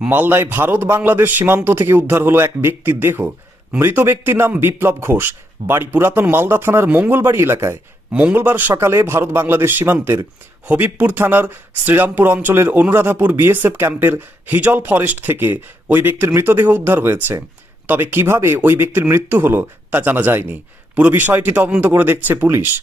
মালদায় ভারত বাংলাদেশ সীমান্ত থেকে উদ্ধার হলো এক ব্যক্তির দেহ। মৃত ব্যক্তির নাম বিপ্লব ঘোষ। বাড়ি পুরাতন মালদা থানার মঙ্গলবাড়ি এলাকায়। মঙ্গলবার সকালে ভারত বাংলাদেশ সীমান্তের হবিবপুর থানার শ্রীরামপুর অঞ্চলের অনুরাধাপুর বিএসএফ ক্যাম্পের হিজল ফরেস্ট থেকে ওই ব্যক্তির মৃতদেহ উদ্ধার হয়েছে। তবে কীভাবে ওই ব্যক্তির মৃত্যু হলো তা জানা যায়নি। পুরো বিষয়টি তদন্ত করে দেখছে পুলিশ।